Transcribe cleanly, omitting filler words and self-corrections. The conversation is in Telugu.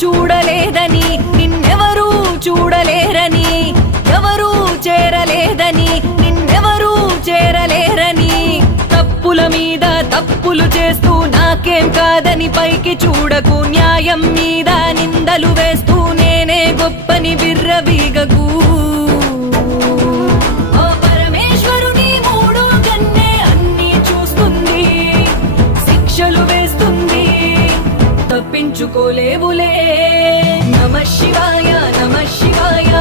చూడలేదని, నిన్నెవరూ చూడలేరని, ఎవరూ చేరలేదని, నిన్నెవరూ చేరలేరని, తప్పుల మీద తప్పులు చేస్తూ నాకేం కాదని పైకి చూడకు, న్యాయం మీద నిందలు వేస్తూ నేనే గొప్పని బిర్రబీగకు. ఆ పరమేశ్వరుని మూడో కన్నే అన్నీ చూస్తుంది, శిక్షలు వేస్తుంది, తప్పించుకోలేవులే. నమః శివాయ, నమః శివాయ.